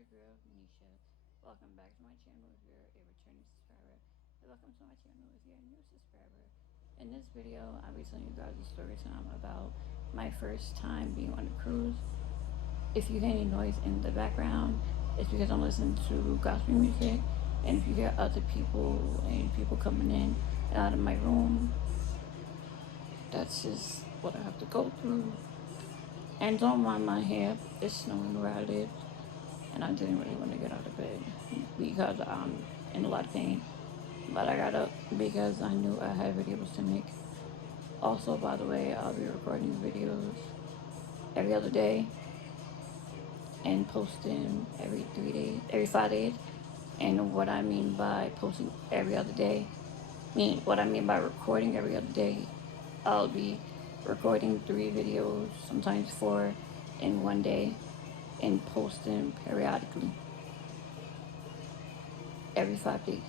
your girl, Nisha. Welcome back to my channel if you're a returning subscriber. And welcome to my channel if you're a new subscriber. In this video, I'll be telling you guys a story time about my first time being on a cruise. If you hear any noise in the background, it's because I'm listening to gospel music. And if you hear other people and people coming in and out of my room, that's just what I have to go through. And don't mind my hair, it's snowing where I live. And I didn't really want to get out of bed because I'm in a lot of pain. But I got up because I knew I had videos to make. Also, by the way, I'll be recording videos every other day and posting every 3 days, every 5 days. And what I mean by posting every other day, what I mean by recording every other day, I'll be recording 3 videos, sometimes 4 in one day, and posting periodically every 5 days.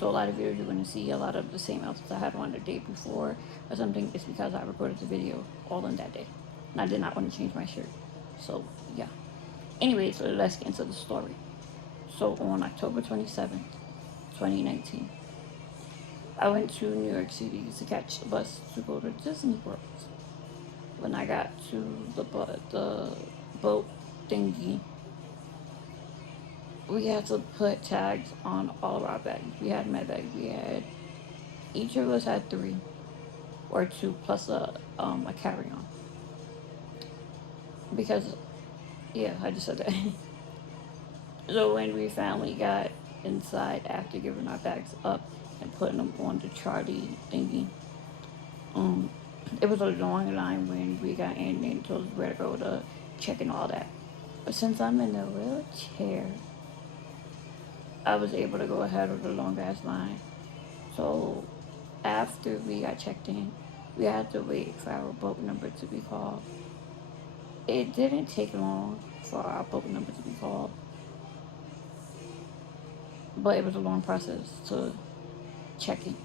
So a lot of videos you're going to see, a lot of the same outfits I had on the day before or something, it's because I recorded the video all in that day. And I did not want to change my shirt. So, yeah. Anyways, so let's get into the story. So on October 27th, 2019, I went to New York City to catch a bus to go to Disney World. When I got to the boat thingy, we had to put tags on all of our bags. We had my bags. Each of us had 3 or 2 plus a carry-on. Because, yeah, I just said that. So when we finally got inside after giving our bags up and putting them on the Charlie thingy, it was a long line when we got in and told us where to go to check and all that. But since I'm in a wheelchair, I was able to go ahead of the long ass line. So after we got checked in, we had to wait for our boat number to be called. It didn't take long for our boat number to be called, but it was a long process to check in.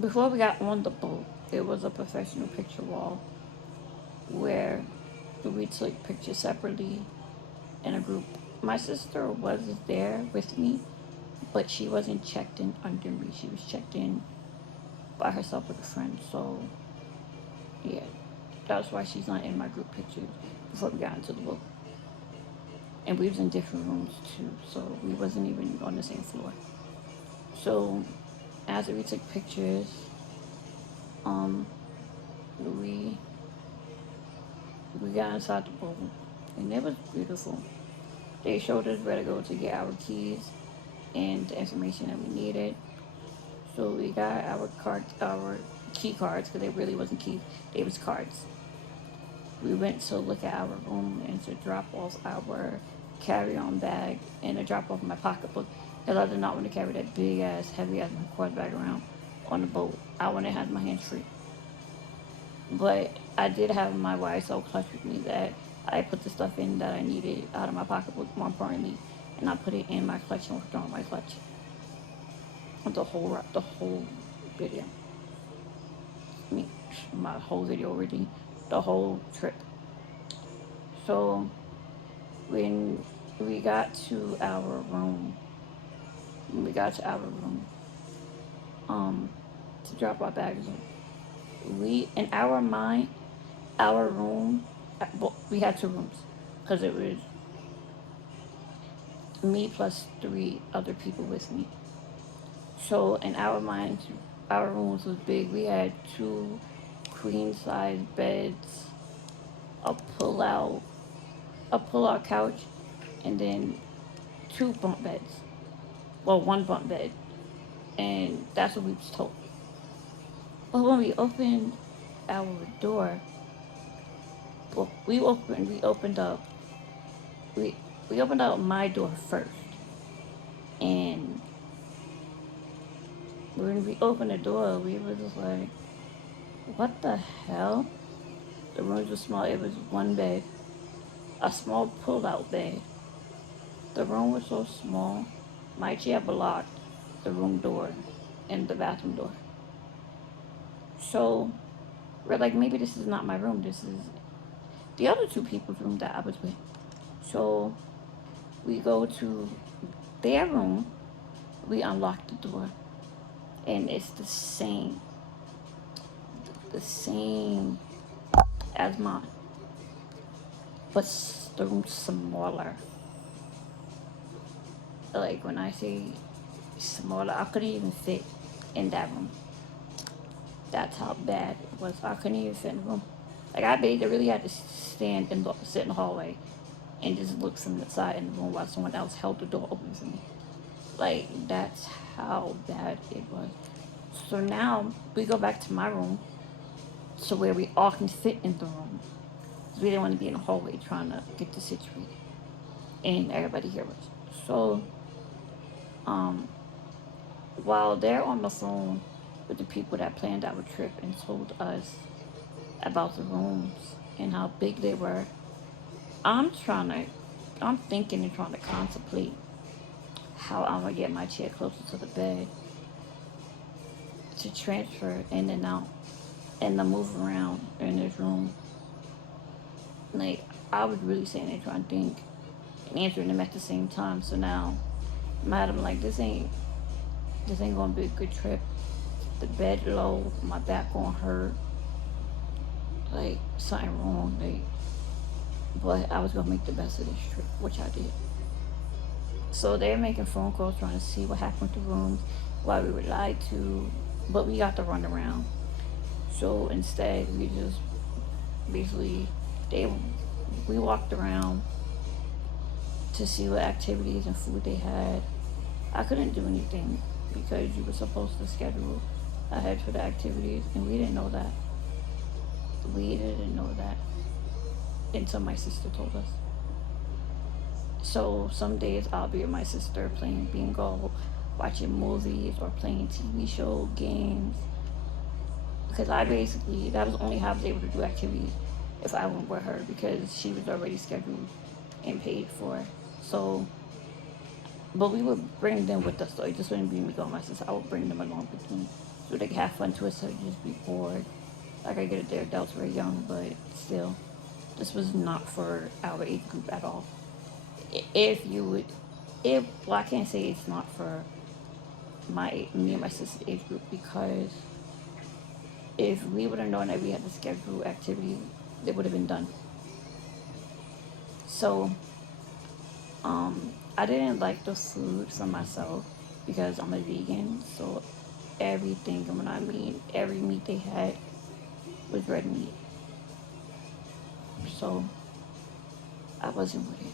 Before we got on the boat, it was a professional picture wall where we took pictures separately in a group. My sister was there with me, but she wasn't checked in under me. She was checked in by herself with a friend. So, yeah, that's why she's not in my group pictures before we got into the boat. And we was in different rooms too, so we wasn't even on the same floor. So, after we took pictures, we got inside the boat, and it was beautiful. They showed us where to go to get our keys and the information that we needed. So we got our key cards, because they really wasn't keys, they was cards. We went to look at our room and to drop off our carry-on bag and to drop off my pocketbook, because I did not want to carry that big ass, heavy ass quad bag around on the boat. I wanted to have my hands free. But I did have my YSL clutch with me that I put the stuff in that I needed out of my pocketbook, more importantly, and I put it in my clutch and worked on my clutch. The whole video. My whole video already, the whole trip. So when we got to our room, to drop our bags in, in our mind, our room, we had 2 rooms, because it was me plus 3 other people with me. So in our minds, our rooms was big. We had 2 queen size beds, a pull out couch, and then 2 bunk beds. Well, 1 bunk bed, and that's what we was told. But when we opened our door, well, we opened up my door first, and when we opened the door, we were just like, what the hell? The rooms were small. It was 1 bed, a small pull-out bed. The room was so small, my chair blocked the room door and the bathroom door. So we're like, maybe this is not my room. the other two people's room that I was with. So we go to their room, we unlock the door, and it's the same as mine, but the room's smaller. Like when I say smaller, I couldn't even fit in that room. That's how bad it was. I couldn't even fit in the room. Like I really had to stand and look, sit in the hallway and just look from the side in the room while someone else held the door open for me. Like that's how bad it was. So now we go back to my room, so where we all can fit in the room. We didn't want to be in the hallway trying to get this situated, and everybody hear us. So, um, while they're on the phone with the people that planned our trip and told us about the rooms and how big they were, I'm trying to, I'm thinking and trying to contemplate how I'm gonna get my chair closer to the bed to transfer in and out and to move around in this room. Like I was really sitting there trying to think and answering them at the same time. So now, madam, like this ain't gonna be a good trip. The bed low, my back gonna hurt, like something wrong. Like, but I was gonna make the best of this trip, which I did. So they're making phone calls trying to see what happened with the rooms, why we were lied to, but we got to run around. So instead, we just basically they we walked around to see what activities and food they had. I couldn't do anything because you were supposed to schedule ahead for the activities, and we didn't know that. We didn't know that until my sister told us. So some days I'll be with my sister playing bingo, watching movies, or playing TV show games. Because that was only how I was able to do activities if I went with her because she was already scheduled and paid for. So, but we would bring them with us, so it just wouldn't be me going with my sister. I would bring them along with me so they could have fun to it, so just be bored. Like I get it, they're adults, very young, but still, this was not for our age group at all. If you would, if well, I can't say it's not for me and my sister's age group because if we would have known that we had to schedule activity, it would have been done. So, I didn't like the food for myself because I'm a vegan. So everything, and when I mean every meat they had was red meat. So I wasn't with it.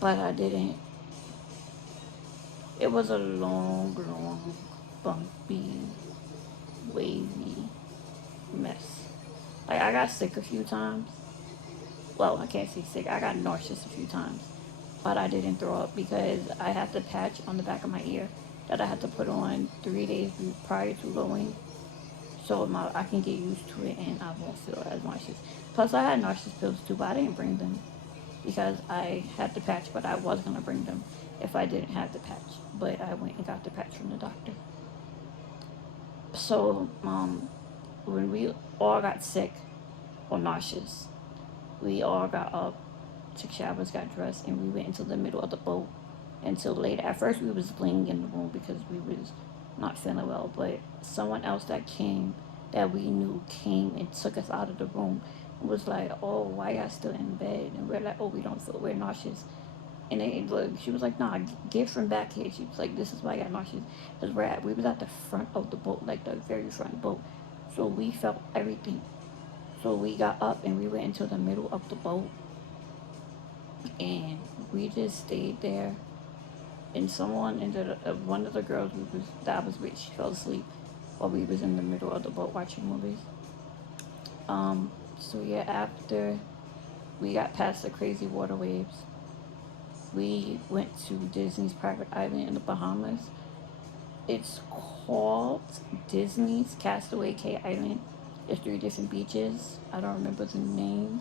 But I didn't. It was a long, bumpy, wavy mess. Like I got sick a few times. Well, I can't say sick. I got nauseous a few times, but I didn't throw up because I had the patch on the back of my ear that I had to put on 3 days prior to going, so I can get used to it and I won't feel as nauseous. Plus, I had nauseous pills too, but I didn't bring them because I had the patch. But I was gonna bring them if I didn't have the patch. But I went and got the patch from the doctor. So, when we all got sick or nauseous, we all got up, took showers, got dressed, and we went into the middle of the boat until later. At first, we was laying in the room because we was not feeling well, but someone else that we knew came and took us out of the room and was like, "Oh, why y'all still in bed?" And we're like, "Oh, we don't feel, we're nauseous." And she was like, "Nah, get from back here." She was like, "This is why I got nauseous." Because we was at the front of the boat, like the very front boat. So we felt everything. So we got up and we went into the middle of the boat and we just stayed there. And one of the girls that I was with, she fell asleep while we was in the middle of the boat watching movies. So yeah, after we got past the crazy water waves, we went to Disney's private island in the Bahamas. It's called Disney's Castaway Cay Island. There's 3 different beaches. I don't remember the name,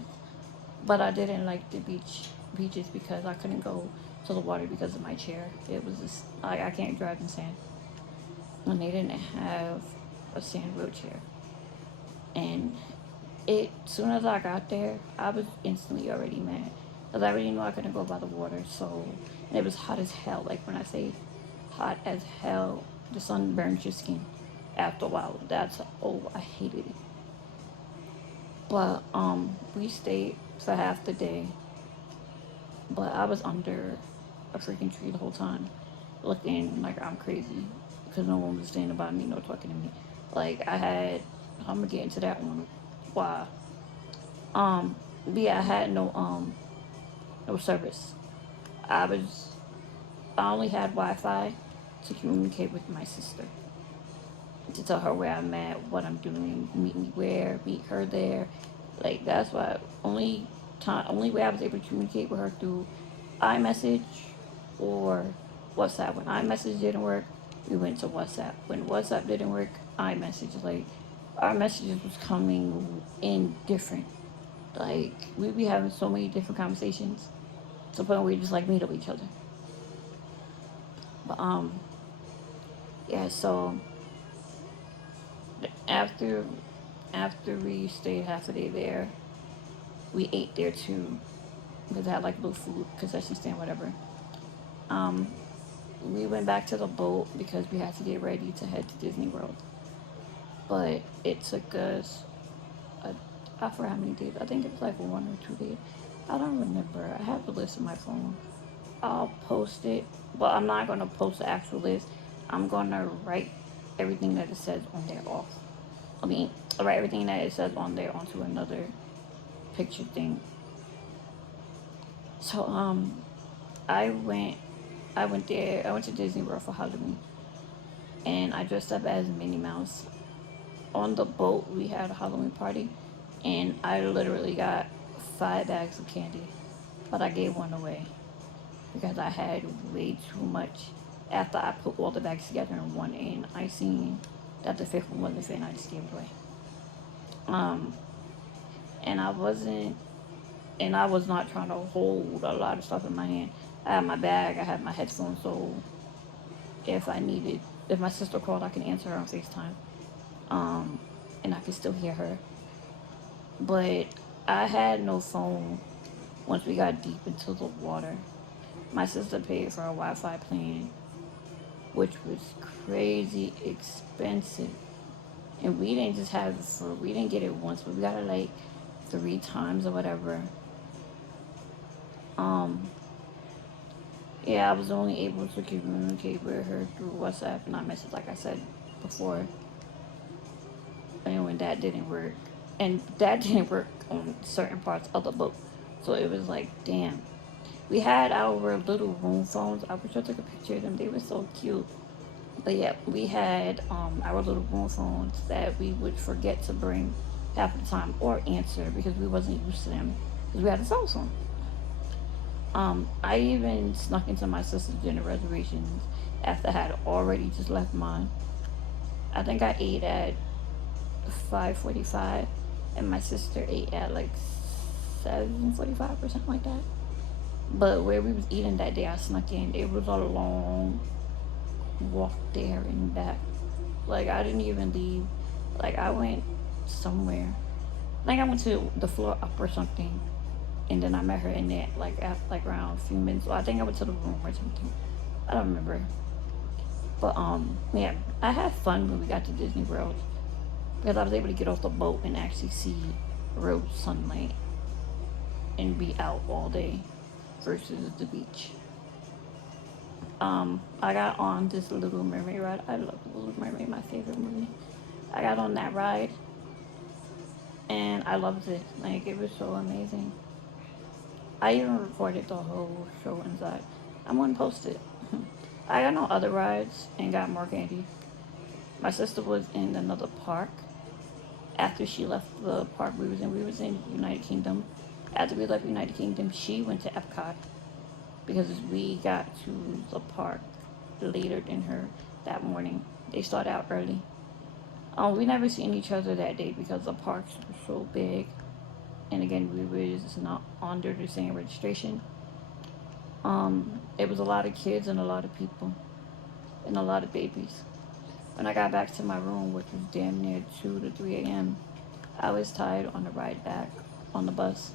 but I didn't like the beaches because I couldn't go to the water because of my chair. It was just, I can't drive in sand, and they didn't have a sand wheelchair. And soon as I got there, I was instantly already mad. Because I already knew I couldn't go by the water, so, and it was hot as hell. Like when I say hot as hell, the sun burns your skin after a while. I hated it. But, we stayed for half the day, but I was under a freaking tree the whole time, looking like I'm crazy, because no one was standing by me, no talking to me. Like, I'm gonna get into that one. Why? Yeah, I had no service. I was, I only had Wi-Fi to communicate with my sister, to tell her where I'm at, what I'm doing, meet me where, meet her there. Like that's why only way I was able to communicate with her through iMessage or WhatsApp. When iMessage didn't work, we went to WhatsApp. When WhatsApp didn't work, iMessage. Like our messages was coming in different. Like we'd be having so many different conversations to the point where we just like meet up each other. But yeah. So after after we stayed half a day there, we ate there too because I had like a little food concession stand, whatever. Um, we went back to the boat because we had to get ready to head to Disney World. But it took us, I forgot how many days. I think it was like 1 or 2 days. I don't remember. I have the list on my phone. I'll post it, but I'm not gonna post the actual list. I'm gonna write everything that it says on there off. I mean, write everything that it says on there onto another picture thing. So I went I went there. I went to Disney World for Halloween, and I dressed up as Minnie Mouse. On the boat, we had a Halloween party, and I literally got 5 bags of candy, but I gave one away because I had way too much. After I put all the bags together in one, and I seen that the fifth one wasn't fit, and I just gave it away. Um, and I was not trying to hold a lot of stuff in my hand. I had my bag, I had my headphones, so if I needed, if my sister called, I can answer her on FaceTime, and I could still hear her. But I had no phone once we got deep into the water. My sister paid for a Wi-Fi plan, which was crazy expensive, and we didn't just have it we didn't get it once, but we got it like 3 times or whatever. Um, yeah, I was only able to communicate with her through WhatsApp and not message, like I said before. And when that didn't work, and that didn't work on certain parts of the boat, so it was like, damn. We had our little room phones. I wish I took a picture of them. They were so cute. But yeah, we had our little room phones that we would forget to bring half of the time or answer because we wasn't used to them because we had a cell phone. I even snuck into my sister's dinner reservations after I had already just left mine. I think I ate at 5:45, and my sister ate at like 7:45 or something like that. But where we was eating that day, I snuck in. It was a long walk there and back. Like I didn't even leave. Like I went somewhere. Like I went to the floor up or something, and then I met her in there. Like after like around a few minutes. I think I went to the room or something. I don't remember. But yeah, I had fun when we got to Disney World because I was able to get off the boat and actually see real sunlight and be out all day versus the beach. I got on this Little Mermaid ride. I love Little Mermaid, my favorite movie. I got on that ride and I loved it. Like it was so amazing. I even recorded the whole show inside. I'm gonna post it. I got on other rides and got more candy. My sister was in another park. After she left the park we was in United Kingdom. After we left United Kingdom, she went to Epcot because we got to the park later than her that morning. They started out early. We never seen each other that day because the parks were so big, and again we was not under the same registration. It was a lot of kids and a lot of people and a lot of babies. When I got back to my room, which was damn near 2 to 3 a.m., I was tired on the ride back on the bus.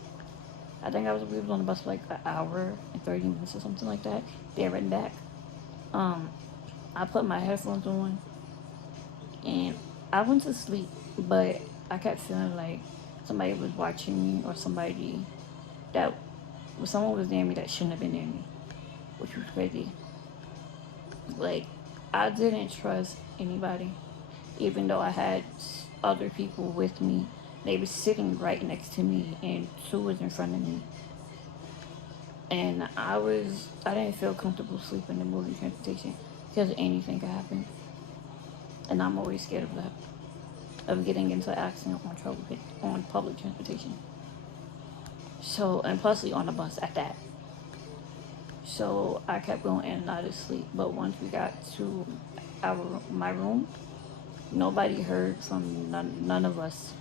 I think we was on the bus for like an hour and 30 minutes or something like that. There and back. Um, I put my headphones on and I went to sleep, but I kept feeling like somebody was watching me or that someone was near me that shouldn't have been near me, which was crazy. Like, I didn't trust anybody, even though I had other people with me. They were sitting right next to me, and two was in front of me. And I didn't feel comfortable sleeping in moving transportation because anything could happen. And I'm always scared of that, of getting into an accident on public transportation. So, and plus on the bus at that. So I kept going in and out of sleep. But once we got to my room, nobody heard from none of us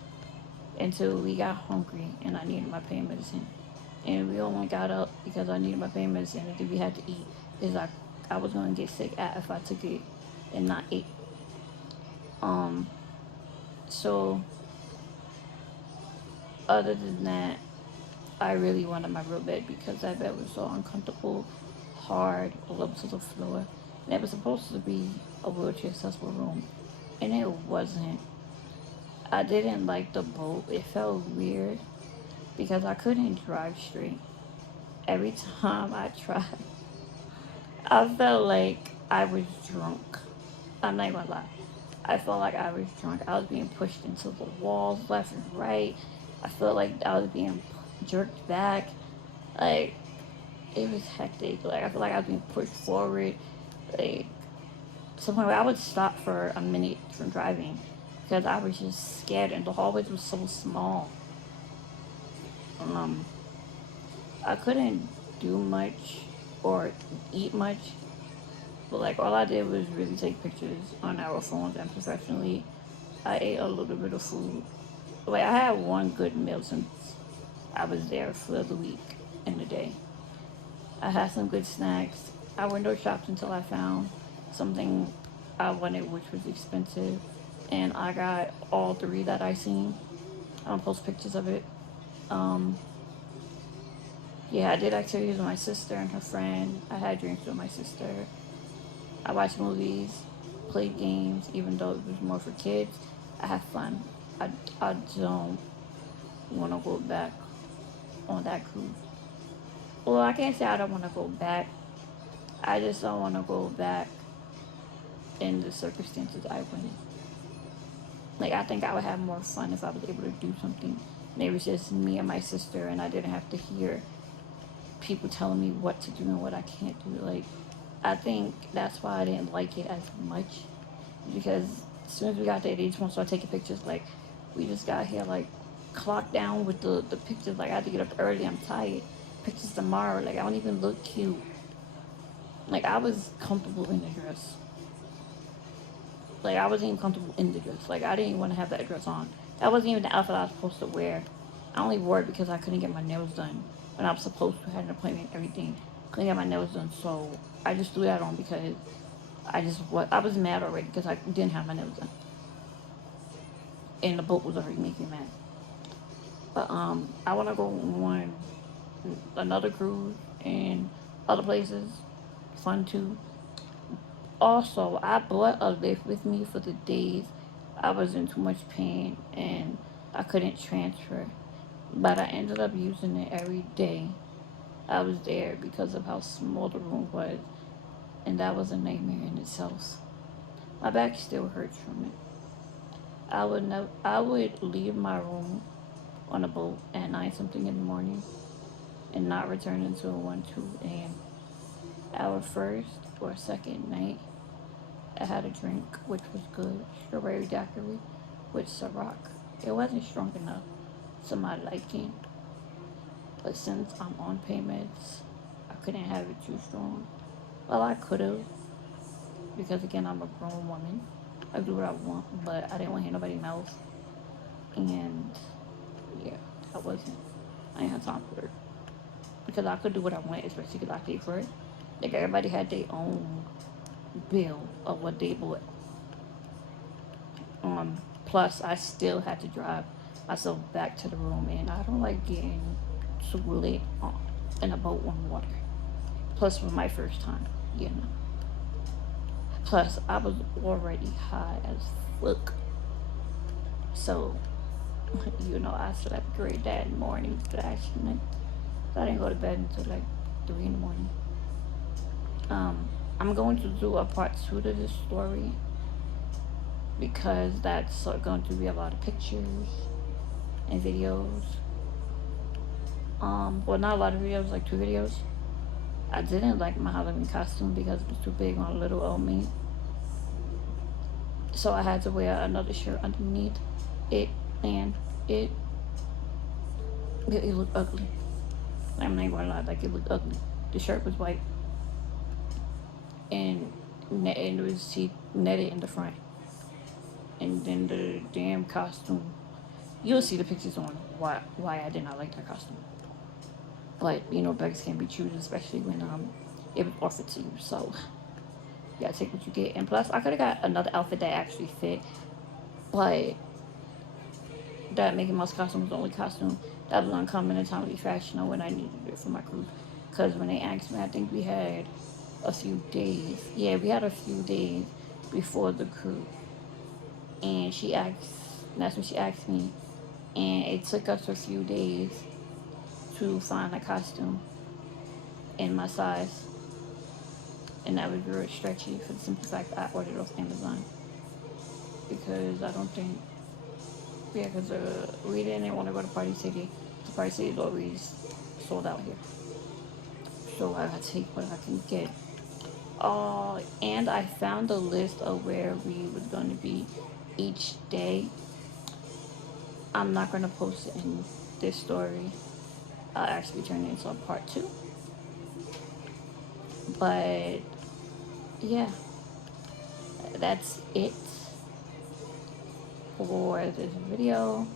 until we got hungry and I needed my pain medicine. And we only got up because I needed my pain medicine and we had to eat because I was going to get sick if I took it and not ate. Um, so other than that, I really wanted my real bed because that bed was so uncomfortable, hard, low to the floor. And it was supposed to be a wheelchair accessible room, and it wasn't. I didn't like the boat. It felt weird because I couldn't drive straight. Every time I tried, I felt like I was drunk. I'm not gonna lie. I felt like I was drunk. I was being pushed into the walls left and right. I felt like I was being jerked back. Like, it was hectic. Like, I feel like I was being pushed forward. Like, sometimes I would stop for a minute from driving because I was just scared, and the hallways were so small. Um, I couldn't do much or eat much, but like all I did was really take pictures on our phones and professionally. I ate a little bit of food. Like, I had one good meal since I was there for the week and the day. I had some good snacks. I window shopped until I found something I wanted, which was expensive, and I got all three that I seen. I don't post pictures of it. Um, yeah, I did activities with my sister and her friend. I had drinks with my sister. I watched movies, played games, even though it was more for kids. I had fun. I don't want to go back on that cruise. Well, I can't say I don't want to go back. I just don't want to go back in the circumstances I went in. Like, I think I would have more fun if I was able to do something. And it was just me and my sister, and I didn't have to hear people telling me what to do and what I can't do. Like, I think that's why I didn't like it as much. Because as soon as we got there, they just want to start taking pictures. Like, we just got here, like, clocked down with the pictures. Like, I had to get up early. I'm tired. Pictures tomorrow. Like, I don't even look cute. Like, I was comfortable in the dress. Like, I wasn't even comfortable in the dress. Like, I didn't even want to have that dress on. That wasn't even the outfit I was supposed to wear. I only wore it because I couldn't get my nails done when I was supposed to have an appointment and everything. Couldn't get my nails done, so I just threw that on because I was mad already because I didn't have my nails done, and the boat was already making me mad. But I want to go on another cruise and other places, fun too. Also, I brought a lift with me for the days I was in too much pain and I couldn't transfer. But I ended up using it every day I was there because of how small the room was. And that was a nightmare in itself. My back still hurts from it. I would leave my room on a boat at 9 something in the morning and not return until 1, 2 a.m. Our first or second night, I had a drink, which was good, strawberry daiquiri with Ciroc. It wasn't strong enough to my liking, but since I'm on pain meds, I couldn't have it too strong. Well, I could have, because again, I'm a grown woman. I do what I want, but I didn't want to hear nobody mouth. And yeah, I wasn't. I didn't have time for it. Because I could do what I want, especially because I paid for it. Like, everybody had their own bill of what they bought. Plus, I still had to drive myself back to the room, and I don't like getting too lit in a boat on water. Plus, for my first time, you know. Plus, I was already high as fuck. So, I slept great that morning, last night. So I didn't go to bed until like 3 in the morning. I'm going to do a part 2 to this story because that's going to be a lot of pictures and videos. Well, not a lot of videos, like 2 videos. I didn't like my Halloween costume because it was too big on little old me. So I had to wear another shirt underneath it, and it looked ugly. I'm not even gonna lie, like it looked ugly. The shirt was white, and it was netted in the front, and then the damn costume. You'll see the pictures on why I did not like that costume. But beggars can't be choosers, especially when it was offered to you. So you gotta take what you get. And plus, I could have got another outfit that actually fit, but that Mickey Mouse costume was the only costume that was uncommon in timely fashion when I needed it for my crew. Because when they asked me, I think we had a few days. Yeah, we had a few days before the crew. And that's when she asked me. And it took us a few days to find a costume in my size. And that was very stretchy for the simple fact that I ordered off Amazon. Because I don't think, because we didn't want to go to Party City. The Party City is always sold out here. So I gotta take what I can get. And I found a list of where we was going to be each day. I'm not going to post it in this story. I'll actually turn it into a part 2. But yeah, that's it for this video.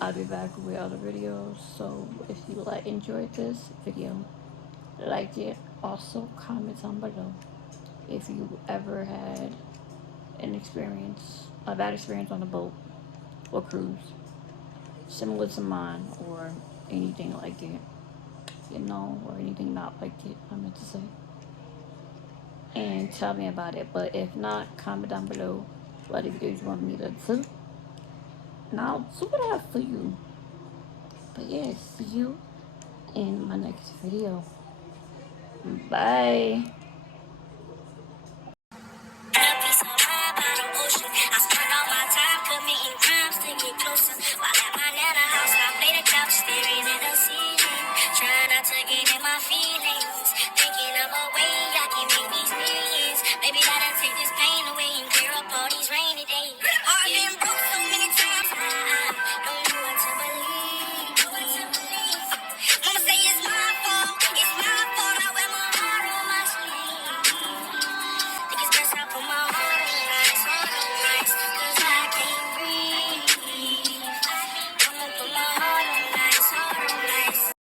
I'll be back with other videos. So if you enjoyed this video, like it. Also comment down below if you ever had a bad experience on a boat or cruise, similar to mine, or anything like it, or anything not like it, I meant to say. And tell me about it. But if not, comment down below what videos you want me to do. And I'll do what I have for you. But yeah, see you in my next video. Bye.